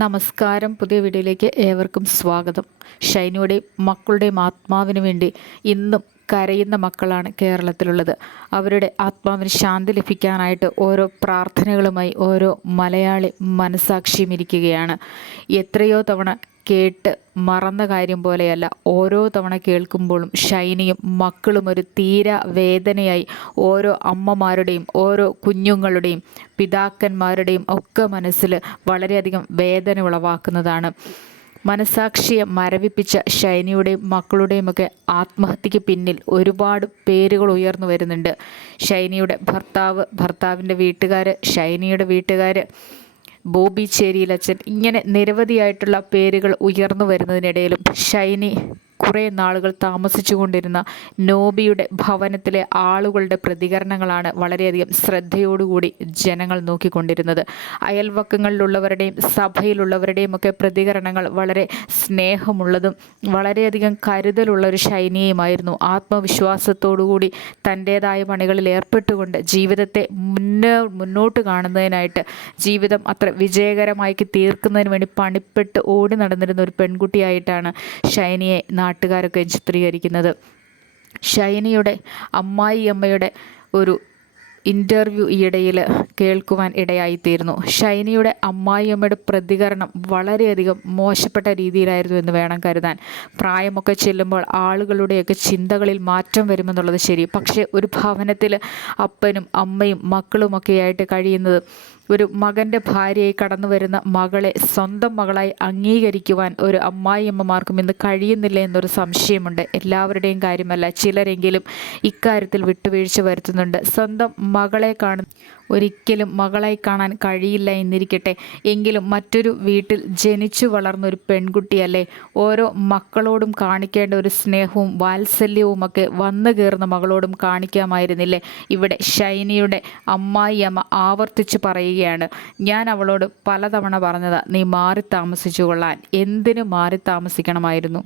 നമസ്കാരം. പുതിയ വീഡിയോയിലേക്ക് ഏവർക്കും സ്വാഗതം. ഷൈനിയുടെയും മക്കളുടെയും ആത്മാവിന് വേണ്ടി ഇന്നും കരയുന്ന മക്കളാണ് കേരളത്തിലുള്ളത്. അവരുടെ ആത്മാവിന് ശാന്തി ലഭിക്കാനായിട്ട് ഓരോ പ്രാർത്ഥനകളുമായി ഓരോ മലയാളി മനസാക്ഷിയും ഇരിക്കുകയാണ്. എത്രയോ തവണ കേട്ട് മറന്ന കാര്യം പോലെയല്ല, ഓരോ തവണ കേൾക്കുമ്പോഴും ഷൈനിയും മക്കളും ഒരു തീരാ വേദനയായി ഓരോ അമ്മമാരുടെയും ഓരോ കുഞ്ഞുങ്ങളുടെയും പിതാക്കന്മാരുടെയും ഒക്കെ മനസ്സിൽ വളരെയധികം വേദന ഉളവാക്കുന്നതാണ്. മനസാക്ഷിയെ മരവിപ്പിച്ച ഷൈനിയുടെയും മക്കളുടെയും ഒക്കെ ആത്മഹത്യക്ക് പിന്നിൽ ഒരുപാട് പേരുകൾ ഉയർന്നു വരുന്നുണ്ട്. ഷൈനിയുടെ ഭർത്താവിൻ്റെ വീട്ടുകാർ, ഷൈനിയുടെ വീട്ടുകാർ, ബോബി ചേരിയിലച്ചൻ, ഇങ്ങനെ നിരവധിയായിട്ടുള്ള പേരുകൾ ഉയർന്നു വരുന്നതിനിടയിലും ഷൈനി കുറേ നാളുകൾ താമസിച്ചു കൊണ്ടിരുന്ന നോബിയുടെ ഭവനത്തിലെ ആളുകളുടെ പ്രതികരണങ്ങളാണ് വളരെയധികം ശ്രദ്ധയോടുകൂടി ജനങ്ങൾ നോക്കിക്കൊണ്ടിരുന്നത്. അയൽവക്കങ്ങളിലുള്ളവരുടെയും സഭയിലുള്ളവരുടെയും ഒക്കെ പ്രതികരണങ്ങൾ വളരെ സ്നേഹമുള്ളതും വളരെയധികം കരുതലുള്ള ഒരു ഷൈനിയുമായിരുന്നു. ആത്മവിശ്വാസത്തോടുകൂടി തൻ്റേതായ പണികളിൽ ഏർപ്പെട്ടുകൊണ്ട് ജീവിതത്തെ മുന്നോട്ട് കാണുന്നതിനായിട്ട്, ജീവിതം അത്ര വിജയകരമായി തീർക്കുന്നതിന് വേണ്ടി പണിപ്പെട്ട് ഓടി നടന്നിരുന്ന ഒരു പെൺകുട്ടിയായിട്ടാണ് ഷൈനിയെ നാട്ടുകാരൊക്കെ ചിത്രീകരിക്കുന്നത്. ഷൈനിയുടെ അമ്മായിയമ്മയുടെ ഒരു ഇൻ്റർവ്യൂ ഈയിടയിൽ കേൾക്കുവാൻ ഇടയായിത്തീരുന്നു. ഷൈനിയുടെ അമ്മായിയമ്മയുടെ പ്രതികരണം വളരെയധികം മോശപ്പെട്ട രീതിയിലായിരുന്നു എന്ന് വേണം കരുതാൻ. പ്രായമൊക്കെ ചെല്ലുമ്പോൾ ആളുകളുടെയൊക്കെ ചിന്തകളിൽ മാറ്റം വരുമെന്നുള്ളത് ശരി. പക്ഷേ ഒരു ഭവനത്തിൽ അപ്പനും അമ്മയും മക്കളുമൊക്കെയായിട്ട് കഴിയുന്നത് ഒരു മകൻ്റെ ഭാര്യയായി കടന്നു വരുന്ന മകളെ സ്വന്തം മകളായി അംഗീകരിക്കുവാൻ ഒരു അമ്മായിയമ്മമാർക്കും ഇന്ന് കഴിയുന്നില്ല എന്നൊരു സംശയമുണ്ട്. എല്ലാവരുടെയും കാര്യമല്ല, ചിലരെങ്കിലും ഇക്കാര്യത്തിൽ വിട്ടുവീഴ്ച വരുത്തുന്നുണ്ട്. സ്വന്തം മകളെ ഒരിക്കലും മകളായി കാണാൻ കഴിയില്ല എന്നിരിക്കട്ടെ, എങ്കിലും മറ്റൊരു വീട്ടിൽ ജനിച്ചു വളർന്നൊരു പെൺകുട്ടിയല്ലേ, ഓരോ മക്കളോടും കാണിക്കേണ്ട ഒരു സ്നേഹവും വാത്സല്യവുമൊക്കെ വന്നു കയറുന്ന മകളോടും കാണിക്കാമായിരുന്നില്ലേ? ഇവിടെ ഷൈനിയുടെ അമ്മായിയമ്മ ആവർത്തിച്ച് പറയുകയാണ്, ഞാൻ അവളോട് പലതവണ പറഞ്ഞതാ നീ മാറി താമസിച്ചു കൊള്ളാൻ. എന്തിനു മാറി താമസിക്കണമായിരുന്നു?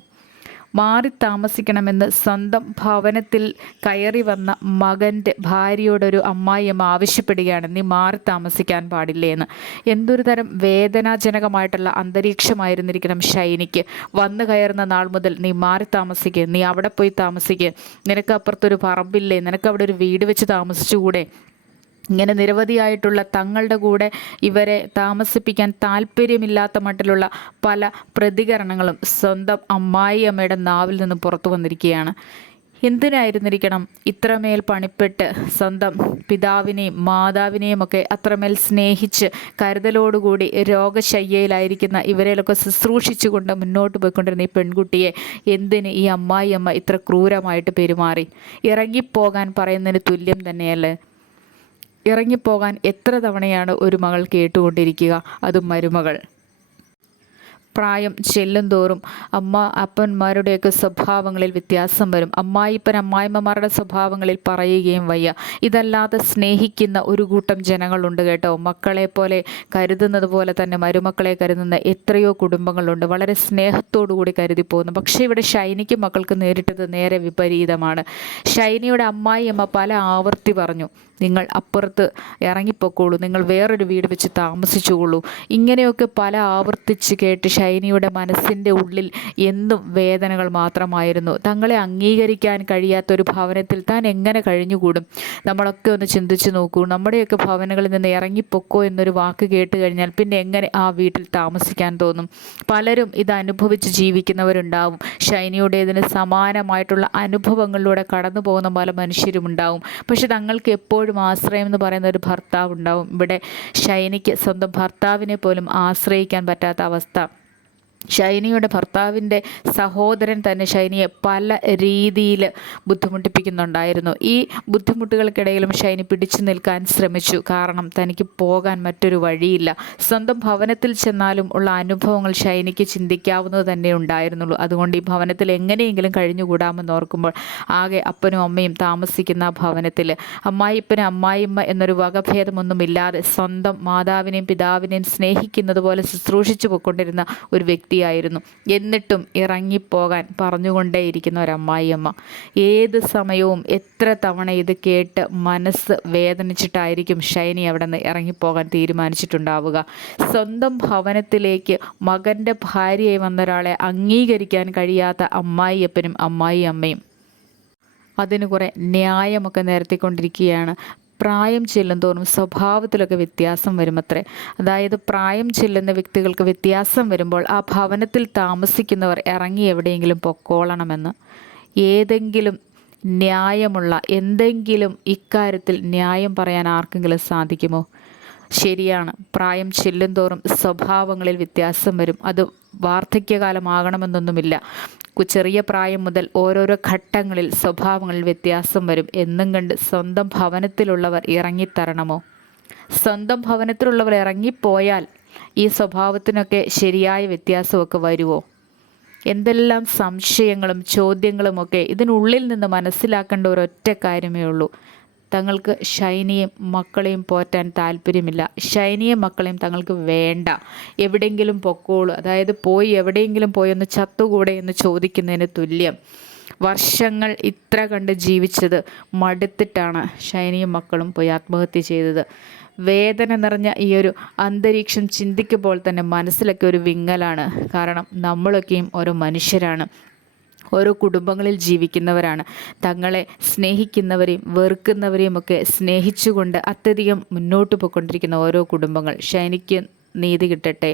മാറി താമസിക്കണമെന്ന് സ്വന്തം ഭവനത്തിൽ കയറി വന്ന മകൻ്റെ ഭാര്യയോടൊരു അമ്മായിയമ്മ ആവശ്യപ്പെടുകയാണ്, നീ മാറി താമസിക്കാൻ പാടില്ലേ എന്ന്. എന്തൊരു തരം വേദനാജനകമായിട്ടുള്ള അന്തരീക്ഷമായിരുന്നിരിക്കണം ഷൈനിക്ക്. വന്നു കയറുന്ന നാൾ മുതൽ നീ മാറി താമസിക്കുക, നീ അവിടെ പോയി താമസിക്കുക, നിനക്ക് അപ്പുറത്തൊരു പറമ്പില്ലേ, നിനക്ക് അവിടെ ഒരു വീട് വെച്ച് താമസിച്ചുകൂടെ? ഇങ്ങനെ നിരവധിയായിട്ടുള്ള തങ്ങളുടെ കൂടെ ഇവരെ താമസിപ്പിക്കാൻ താല്പര്യമില്ലാത്ത മട്ടിലുള്ള പല പ്രതികരണങ്ങളും സ്വന്തം അമ്മായിയമ്മയുടെ നാവിൽ നിന്ന് പുറത്തു വന്നിരിക്കുകയാണ്. എന്തിനായിരുന്നിരിക്കണം ഇത്രമേൽ പണിപ്പെട്ട് സ്വന്തം പിതാവിനെയും മാതാവിനെയും ഒക്കെ അത്രമേൽ സ്നേഹിച്ച് കരുതലോടുകൂടി രോഗശയ്യയിലായിരിക്കുന്ന ഇവരെയൊക്കെ ശുശ്രൂഷിച്ചുകൊണ്ട് മുന്നോട്ട് പോയിക്കൊണ്ടിരുന്ന ഈ പെൺകുട്ടിയെ എന്തിന് ഈ അമ്മായിയമ്മ ഇത്ര ക്രൂരമായിട്ട് പെരുമാറി? ഇറങ്ങിപ്പോകാൻ പറയുന്നതിന് തുല്യം തന്നെയല്ലേ? ഇറങ്ങിപ്പോകാൻ എത്ര തവണയാണ് ഒരു മകൾ കേട്ടുകൊണ്ടിരിക്കുക, അതും മരുമകൾ. പ്രായം ചെല്ലും തോറും അപ്പന്മാരുടെയൊക്കെ സ്വഭാവങ്ങളിൽ വ്യത്യാസം വരും. അമ്മായിമ്മമാരുടെ സ്വഭാവങ്ങളിൽ പറയുകയും വയ്യ. ഇതല്ലാതെ സ്നേഹിക്കുന്ന ഒരു കൂട്ടം ജനങ്ങളുണ്ട് കേട്ടോ. മക്കളെ പോലെ കരുതുന്നത് പോലെ തന്നെ മരുമക്കളെ കരുതുന്ന എത്രയോ കുടുംബങ്ങളുണ്ട്, വളരെ സ്നേഹത്തോടുകൂടി കരുതിപ്പോകുന്നു. പക്ഷേ ഇവിടെ ഷൈനിക്ക് മക്കൾക്ക് നേരിട്ടത് നേരെ വിപരീതമാണ്. ഷൈനിയുടെ അമ്മായിയമ്മ പല ആവർത്തി പറഞ്ഞു, നിങ്ങൾ അപ്പുറത്ത് ഇറങ്ങിപ്പോക്കോളൂ, നിങ്ങൾ വേറൊരു വീട് വെച്ച് താമസിച്ചുകൊള്ളൂ. ഇങ്ങനെയൊക്കെ പല ആവർത്തിച്ച് കേട്ട് ഷൈനിയുടെ മനസ്സിൻ്റെ ഉള്ളിൽ എന്നും വേദനകൾ മാത്രമായിരുന്നു. തങ്ങളെ അംഗീകരിക്കാൻ കഴിയാത്തൊരു ഭവനത്തിൽ താൻ എങ്ങനെ കഴിഞ്ഞുകൂടും? നമ്മളൊക്കെ ഒന്ന് ചിന്തിച്ച് നോക്കൂ. നമ്മുടെയൊക്കെ ഭവനങ്ങളിൽ നിന്ന് ഇറങ്ങിപ്പൊക്കോ എന്നൊരു വാക്ക് കേട്ട് കഴിഞ്ഞാൽ പിന്നെ എങ്ങനെ ആ വീട്ടിൽ താമസിക്കാൻ തോന്നും? പലരും ഇത് അനുഭവിച്ച് ജീവിക്കുന്നവരുണ്ടാവും. ഷൈനിയുടേതിന് സമാനമായിട്ടുള്ള അനുഭവങ്ങളിലൂടെ കടന്നു പോകുന്ന പല മനുഷ്യരുമുണ്ടാവും. പക്ഷെ തങ്ങൾക്ക് എപ്പോഴും ആശ്രയം എന്ന് പറയുന്ന ഒരു ഭർത്താവ് ഉണ്ടാവും. ഇവിടെ ഷൈനിക്ക് സ്വന്തം ഭർത്താവിനെ പോലും ആശ്രയിക്കാൻ പറ്റാത്ത അവസ്ഥ. ഷൈനിയുടെ ഭർത്താവിൻ്റെ സഹോദരൻ തന്നെ ഷൈനിയെ പല രീതിയിൽ ബുദ്ധിമുട്ടിപ്പിക്കുന്നുണ്ടായിരുന്നു. ഈ ബുദ്ധിമുട്ടുകൾക്കിടയിലും ഷൈനി പിടിച്ചു നിൽക്കാൻ ശ്രമിച്ചു. കാരണം തനിക്ക് പോകാൻ മറ്റൊരു വഴിയില്ല. സ്വന്തം ഭവനത്തിൽ ചെന്നാലും ഉള്ള അനുഭവങ്ങൾ ഷൈനിക്ക് ചിന്തിക്കാവുന്നത് തന്നെ ഉണ്ടായിരുന്നുള്ളൂ. അതുകൊണ്ട് ഈ ഭവനത്തിൽ എങ്ങനെയെങ്കിലും കഴിഞ്ഞുകൂടാമെന്ന് ഓർക്കുമ്പോൾ ആകെ അപ്പനും അമ്മയും താമസിക്കുന്ന ഭവനത്തിൽ അമ്മായിയമ്മ എന്നൊരു വകഭേദമൊന്നുമില്ലാതെ സ്വന്തം മാതാവിനെയും പിതാവിനെയും സ്നേഹിക്കുന്നത് പോലെ ശുശ്രൂഷിച്ചു പോയിക്കൊണ്ടിരുന്ന ഒരു വ്യക്തി കുട്ടിയായിരുന്നു. എന്നിട്ടും ഇറങ്ങിപ്പോകാൻ പറഞ്ഞുകൊണ്ടേയിരിക്കുന്ന ഒരമ്മായിയമ്മ. ഏത് സമയവും എത്ര തവണ ഇത് കേട്ട് മനസ്സ് വേദനിച്ചിട്ടായിരിക്കും ഷൈനി അവിടെ നിന്ന് ഇറങ്ങിപ്പോകാൻ തീരുമാനിച്ചിട്ടുണ്ടാവുക. സ്വന്തം ഭവനത്തിലേക്ക് മകൻ്റെ ഭാര്യയായി വന്ന ഒരാളെ അംഗീകരിക്കാൻ കഴിയാത്ത അമ്മായിയപ്പനും അമ്മായി അമ്മയും അതിന് കുറേ ന്യായമൊക്കെ നിരത്തിക്കൊണ്ടിരിക്കുകയാണ്. പ്രായം ചെല്ലുന്തോറും സ്വഭാവത്തിലൊക്കെ വ്യത്യാസം വരുമത്രേ. അതായത് പ്രായം ചെല്ലുന്ന വ്യക്തികൾക്ക് വ്യത്യാസം വരുമ്പോൾ ആ ഭവനത്തിൽ താമസിക്കുന്നവർ ഇറങ്ങി എവിടെയെങ്കിലും പൊക്കോളണമെന്ന്. ഏതെങ്കിലും ന്യായമുള്ള എന്തെങ്കിലും ഇക്കാര്യത്തിൽ ന്യായം പറയാൻ ആർക്കെങ്കിലും സാധിക്കുമോ? ശരിയാണ്, പ്രായം ചെല്ലുന്തോറും സ്വഭാവങ്ങളിൽ വ്യത്യാസം വരും. അത് വാർദ്ധക്യകാലമാകണമെന്നൊന്നുമില്ല. ചെറിയ പ്രായം മുതൽ ഓരോരോ ഘട്ടങ്ങളിൽ സ്വഭാവങ്ങളിൽ വ്യത്യാസം വരും. എന്നും കണ്ട് സ്വന്തം ഭവനത്തിലുള്ളവർ ഇറങ്ങിത്തരണമോ? സ്വന്തം ഭവനത്തിലുള്ളവർ ഇറങ്ങിപ്പോയാൽ ഈ സ്വഭാവത്തിനൊക്കെ ശരിയായ വ്യത്യാസമൊക്കെ വരുമോ? എന്തെല്ലാം സംശയങ്ങളും ചോദ്യങ്ങളുമൊക്കെ ഇതിനുള്ളിൽ നിന്ന് മനസ്സിലാക്കേണ്ട ഒരൊറ്റ കാര്യമേ ഉള്ളൂ. തങ്ങൾക്ക് ഷൈനിയും മക്കളെയും പോറ്റാൻ താല്പര്യമില്ല. ഷൈനിയും മക്കളെയും തങ്ങൾക്ക് വേണ്ട. എവിടെയെങ്കിലും പൊക്കോളൂ, അതായത് പോയി എവിടെയെങ്കിലും പോയി ഒന്ന് ചത്തുകൂടെ എന്ന് ചോദിക്കുന്നതിന് തുല്യം. വർഷങ്ങൾ ഇത്ര കണ്ട് ജീവിച്ചത് മടുത്തിട്ടാണ് ഷൈനിയും മക്കളും പോയി ആത്മഹത്യ ചെയ്തത്. വേദന നിറഞ്ഞ ഈ ഒരു അന്തരീക്ഷം ചിന്തിക്കുമ്പോൾ തന്നെ മനസ്സിലൊക്കെ ഒരു വിങ്ങലാണ്. കാരണം നമ്മളൊക്കെയും ഓരോ മനുഷ്യരാണ്, ഓരോ കുടുംബങ്ങളിൽ ജീവിക്കുന്നവരാണ്. തങ്ങളെ സ്നേഹിക്കുന്നവരെയും വെറുക്കുന്നവരെയും ഒക്കെ സ്നേഹിച്ചുകൊണ്ട് അത്യധികം മുന്നോട്ട് പോയിക്കൊണ്ടിരിക്കുന്ന ഓരോ കുടുംബങ്ങൾ. ഷൈനിക്ക് നീതി കിട്ടട്ടെ.